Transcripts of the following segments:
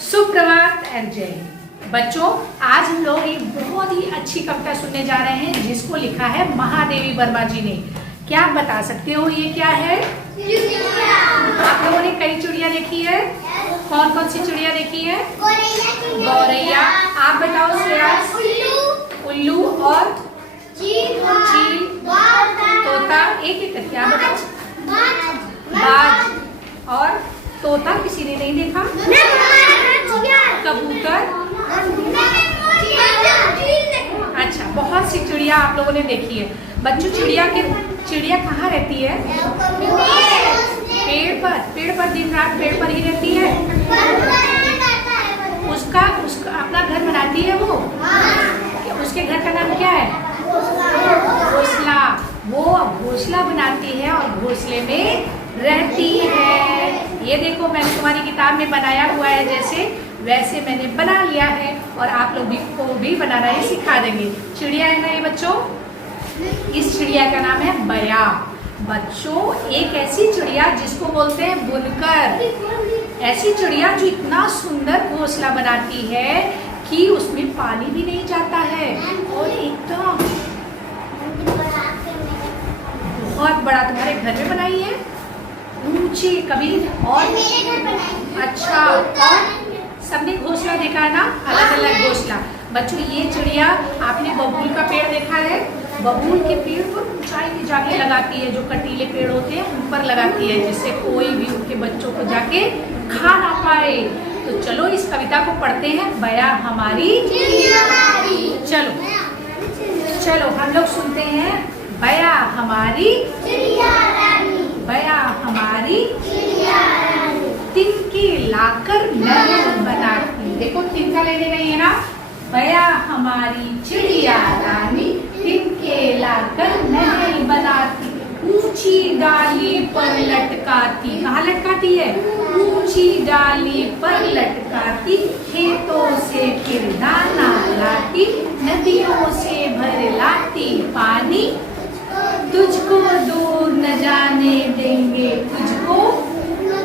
सुप्रभात एंड जय हिंद। बच्चों, आज हम लोग एक बहुत ही अच्छी कविता सुनने जा रहे हैं जिसको लिखा है महादेवी वर्मा जी ने। क्या आप बता सकते हो ये क्या है? चिड़िया। आप लोगों ने कई चिड़िया देखी है? कौन कौन सी चिड़िया देखी है? गौरैया। आप बताओ श्रेया। उल्लू और चील, तोता। एक एक करके आप बताओ। बाज और तोता किसी ने नहीं देखा? कबूतर। अच्छा, बहुत सी चिड़िया आप लोगों ने देखी है। बच्चों, चिड़िया कहाँ रहती है? पेड़ पर दिन रात पेड़ पर ही रहती है। उसका अपना घर बनाती है वो। उसके घर का नाम क्या है? घोंसला। वो घोंसला बनाती है और घोंसले में रहती है। ये देखो, मैंने तुम्हारी किताब में बनाया हुआ है, जैसे वैसे मैंने बना लिया है और आप लोग को भी बनाना है सिखा देंगे। चिड़िया है ना ये बच्चों? इस चिड़िया का नाम है बया। बच्चों, एक ऐसी चिड़िया जिसको बोलते हैं बुनकर। ऐसी चिड़िया जो इतना सुंदर घोंसला बनाती है कि उसमें पानी भी नहीं जाता है और एकदम बहुत बड़ा। तुम्हारे घर में बनाई है? ऊंची कभी और अच्छा, और सबने घोंसला देखा है ना, अलग अलग घोंसला। बच्चों, ये चिड़िया, आपने बबूल का पेड़ देखा है? बबूल के पेड़ पर ऊंचाई में जाके लगाती है, जो कटीले पेड़ होते हैं उन पर लगाती है, जिससे कोई भी उनके बच्चों को जाके खा ना पाए। तो चलो इस कविता को पढ़ते हैं। बया हमारी चलो हम लोग सुनते हैं। बया हमारी बया हमारी तिनके लाकर महल बनाती। देखो, तिनका लेने गई है ना। बया हमारी चिड़िया रानी तिनके लाकर महल बनाती। ऊंची डाली पर लटकाती। कहाँ लटकाती है? ऊंची डाली पर लटकाती। खेतों से फिर दाना लाती, नदियों से भर लाती पानी। तुझको दूर न जाने देंगे,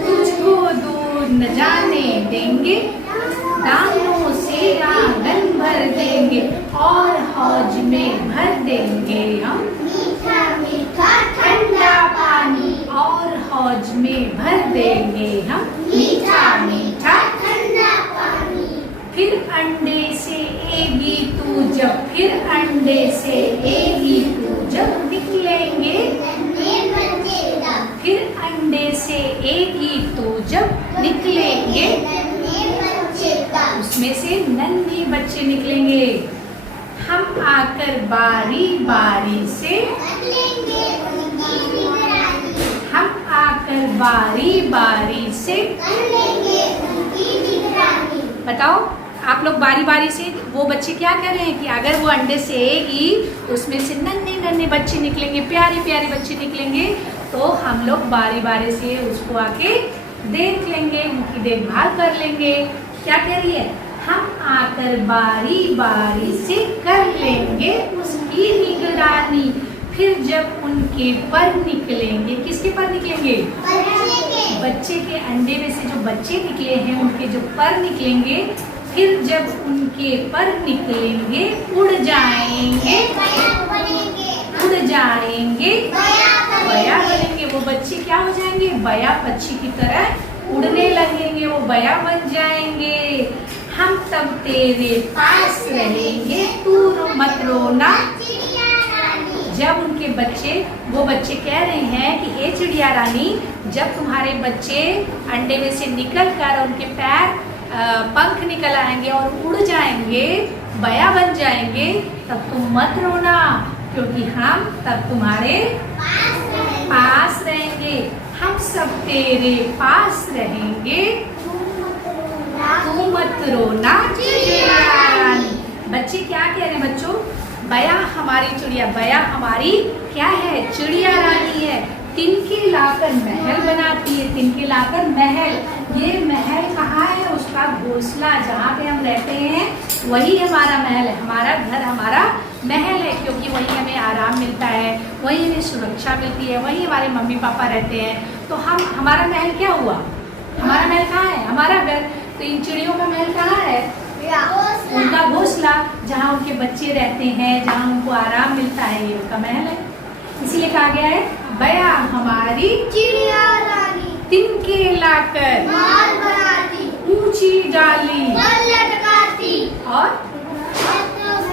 तुझको दूर न जाने देंगे। दानों से आंगन भर देंगे और हौज में भर देंगे हम मीठा मीठा ठंडा पानी। और हौज में भर देंगे हम मीठा मीठा ठंडा पानी। फिर अंडे से एगी तू जब, फिर अंडे से एगी तू जब निकलेंगे। फिर अंडे से एगी तू जब निकलेंगे, उसमें से नन्हे बच्चे निकलेंगे। हम आकर बारी बारी से बताओ, आप लोग बारी बारी से वो बच्चे क्या कर रहे हैं कि अगर वो अंडे से आएगी तो उसमें से नन्हे नन्हे बच्चे निकलेंगे, प्यारे प्यारे बच्चे निकलेंगे। तो हम लोग बारी बारी से उसको आके देख लेंगे, उनकी देखभाल कर लेंगे। क्या कह रही है? हम आकर बारी बारी से कर लेंगे उसकी निगरानी। फिर जब उनके पर निकलेंगे, किसके पर निकलेंगे? बच्चे के अंडे में से जो बच्चे निकले हैं उनके जो पर निकलेंगे। फिर जब उनके पर निकलेंगे उड़ जाएंगे बया बनेंगे। वो बच्चे क्या हो जाएंगे? बया पक्षी की तरह उड़ने लगेंगे, वो बया बन जाएंगे। हम तब तेरे पास रहेंगे, तू मत रोना। जब उनके वो बच्चे कह रहे हैं कि हे चिड़िया रानी, जब तुम्हारे बच्चे अंडे में से निकल कर उनके पैर पंख निकल आएंगे और उड़ जाएंगे, बया बन जाएंगे, तब तुम मत रोना, क्योंकि हम तब तुम्हारे पास रहेंगे। हम सब तेरे पास रहेंगे, तू मत रोना चिड़िया रानी। बच्चे क्या कह रहे हैं बच्चों? बया हमारी चिड़िया, बया हमारी क्या है? चिड़िया रानी है। तिनके लाकर महल बनाती है। तिनके लाकर महल, ये महल कहाँ है? उसका घोंसला, जहाँ पे हम रहते हैं वही हमारा महल है। हमारा घर हमारा महल है, क्योंकि वही हमें आराम मिलता है, वही हमें सुरक्षा मिलती है, वही हमारे मम्मी पापा रहते हैं। तो हमारा महल क्या हुआ? हमारा महल कहाँ है? हमारा घर। तो इन चिड़ियों का महल कहाँ है? उनका घोंसला, जहाँ उनके बच्चे रहते हैं, जहाँ उनको आराम मिलता है, ये उनका महल है। इसीलिए कहा गया है बया हमारी चिड़िया रानी तिनके लाकर माल बनाती ऊंची डाली पर लटकाती और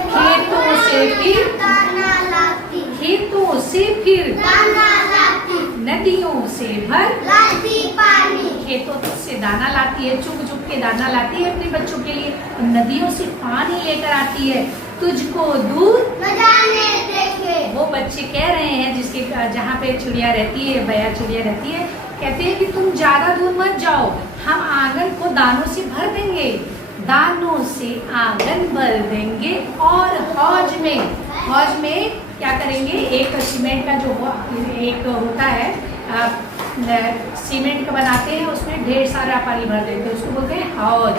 खेतों से फिर दाना लाती खेतों से फिर दाना लाती नदियों से भर लाती पानी खेतों से दाना लाती है, चुग चुग के दाना लाती है अपने बच्चों के लिए, नदियों से पानी लेकर आती है, तुझको दूर न जाने देखे। वो बच्चे कह रहे हैं जिसके जहाँ पे चिड़िया रहती है, बया चिड़िया रहती है, कहते हैं कि तुम ज्यादा दूर मत जाओ, हम आंगन को दानों से भर देंगे, दानों से आंगन भर देंगे। और हौज में क्या करेंगे, एक सीमेंट का जो एक होता है सीमेंट का बनाते हैं, उसमें ढेर सारा पानी भर देते हैं, उसको बोलते हैं हौज।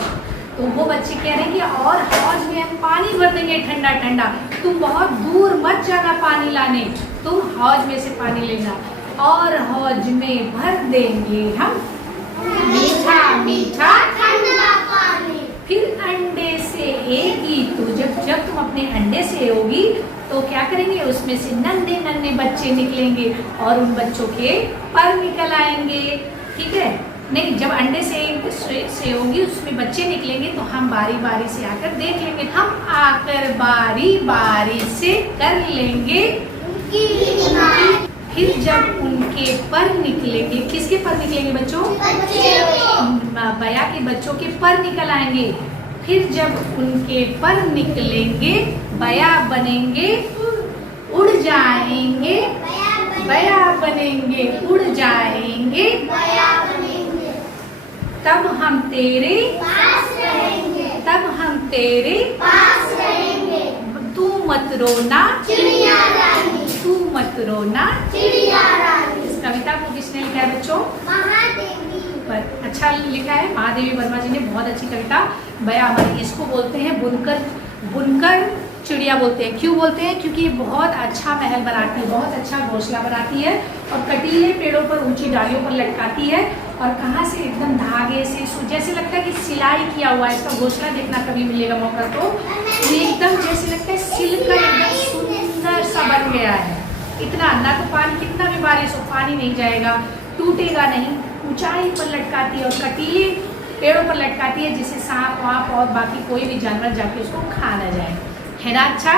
तो वो बच्चे कह रहे हैं कि और हौज में हम पानी भर देंगे ठंडा ठंडा, तुम बहुत दूर मत जाना पानी लाने, तुम हौज में से पानी लेना, और हौज में भर देंगे हम मीठा मीठा ठंडा पानी। फिर अंडे से एगी, तो जब तुम अपने अंडे से होगी तो क्या करेंगे, उसमें से नन्हे नन्हे बच्चे निकलेंगे और उन बच्चों के पर निकल आएंगे। ठीक है, नहीं, जब अंडे से होगी उसमें बच्चे निकलेंगे तो हम बारी बारी से आकर देख लेंगे, हम आकर बारी बारी से कर लेंगे। फिर जब उनके पर निकलेंगे, किसके पर निकलेंगे बच्चों? बया के बच्चों के पर निकल आएंगे। फिर जब उनके पर निकलेंगे बया बनेंगे, उड़ जाएंगे, बया बनेंगे उड़ जाएंगे, तब हम तेरे पास रहेंगे, तब हम तेरे पास रहेंगे। तू मत रोना चिड़िया रानी, तू मत रोना। चिड़िया रानी। इस कविता को किसने लिखा है बच्चों? महादेवी। पर अच्छा लिखा है, महादेवी वर्मा जी ने, बहुत अच्छी कविता। बया हमारी, इसको बोलते हैं बुनकर चिड़िया बोलते हैं। क्यों बोलते हैं? क्योंकि ये बहुत अच्छा महल बनाती है, बहुत अच्छा घोंसला बनाती है और कटीले पेड़ों पर ऊंची डालियों पर लटकाती है, और कहाँ से एकदम धागे से जैसे लगता है कि सिलाई किया हुआ है। इसका घोंसला देखना कभी मिलेगा मौका तो, ये एकदम जैसे लगता है सिल्क का एकदम सुंदर सा बन गया है। इतना ना तो पानी, कितना भी बारिश हो पानी नहीं जाएगा, टूटेगा नहीं, ऊंचाई पर लटकाती है और कटीले पेड़ों पर लटकाती है, जिससे सांप वाप और बाकी कोई भी जानवर जाके उसको खा ना जाए, है ना? अच्छा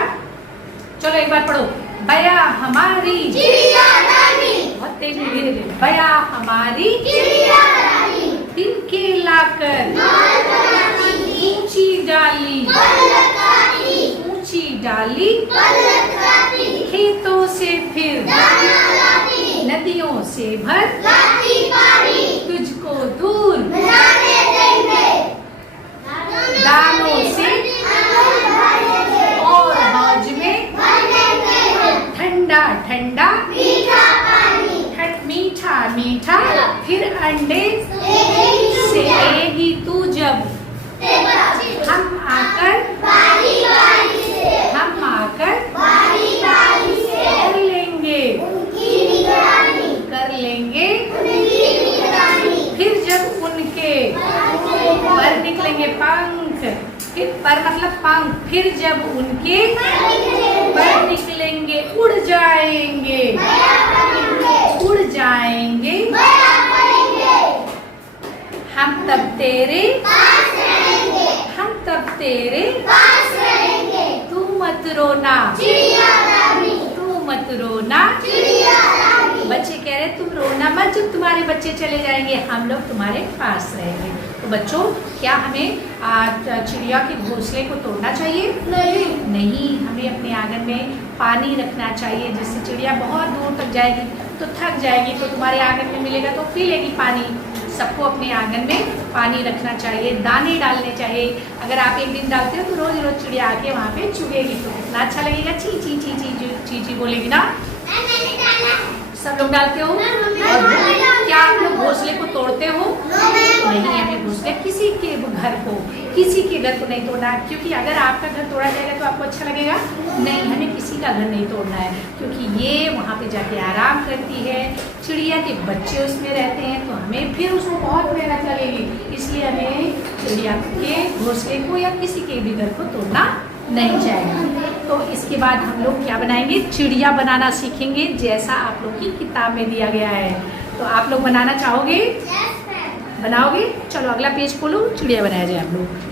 चलो एक बार पढ़ो, बया हमारी चिड़िया रानी, बहुत तेज में, धीरे धीरे। बया हमारी चिड़िया रानी, तिनके लाकर माल बनाती, ऊंची डाली, पर लटकाती, ऊंची डाली, पर लटकाती, खेतों से फिर दाना लाती, नदियों से भर लाती पानी, तुझको दूर न जाने देंगे, दानों से आंगन भरेंगे, और हौज में भरेंगे ठंडा ठंडा मीठा पानी। मीठा मीठा। फिर अंडे से सेगी तू जब, हम आकर बारी बारी से, हम आकर बारी बारी से कर लेंगे, उनकी निगरानी, कर लेंगे। उनकी निगरानी। फिर जब उनके पर निकलेंगे पंख, फिर पर मतलब पंख, फिर जब उनके पर निकलेंगे उड़ जाएंगे, उड़ जाएंगे, हम तब तेरे पास रहेंगे, हम तब तेरे पास रहेंगे। तू मत रोना, चिड़िया रानी, तू मत रोना। चिड़िया रानी। बच्चे कह रहे तुम रोना मत, जब तुम्हारे बच्चे चले जाएंगे हम लोग तुम्हारे पास रहेंगे। तो बच्चों, क्या हमें चिड़िया के घोंसले को तोड़ना चाहिए? नहीं, हमें अपने आंगन में पानी रखना चाहिए, जिससे चिड़िया बहुत दूर तक जाएगी तो थक जाएगी, तो तुम्हारे आंगन में मिलेगा तो पी लेगी पानी। सबको अपने आंगन में पानी रखना चाहिए, दाने डालने चाहिए। अगर आप एक दिन डालते हो तो रोज रोज चिड़िया आके वहाँ पे चुगेगी तो कितना अच्छा लगेगा, ची ची ची ची ची ची बोलेगी ना। सब लोग डालते हो? और क्या आप लोग घोंसले को तोड़ते हो? नहीं, हमें घोंसले किसी के घर को नहीं तोड़ना, क्योंकि अगर आपका घर तोड़ा जाएगा तो आपको अच्छा लगेगा नहीं। हमें किसी का घर नहीं तोड़ना है, क्योंकि ये वहाँ पे जाके आराम करती है, चिड़िया के बच्चे उसमें रहते हैं, तो हमें फिर उसको बहुत मेहनत लगेगी, इसलिए हमें चिड़िया के घोंसले को या किसी के भी घर को तोड़ना नहीं चाहिए। तो इसके बाद हम लोग क्या बनाएंगे, चिड़िया बनाना सीखेंगे, जैसा आप लोग की किताब में दिया गया है। तो आप लोग बनाना चाहोगे, बनाओगे? चलो अगला पेज खोलो, चिड़िया बनाया जाए आप लोग।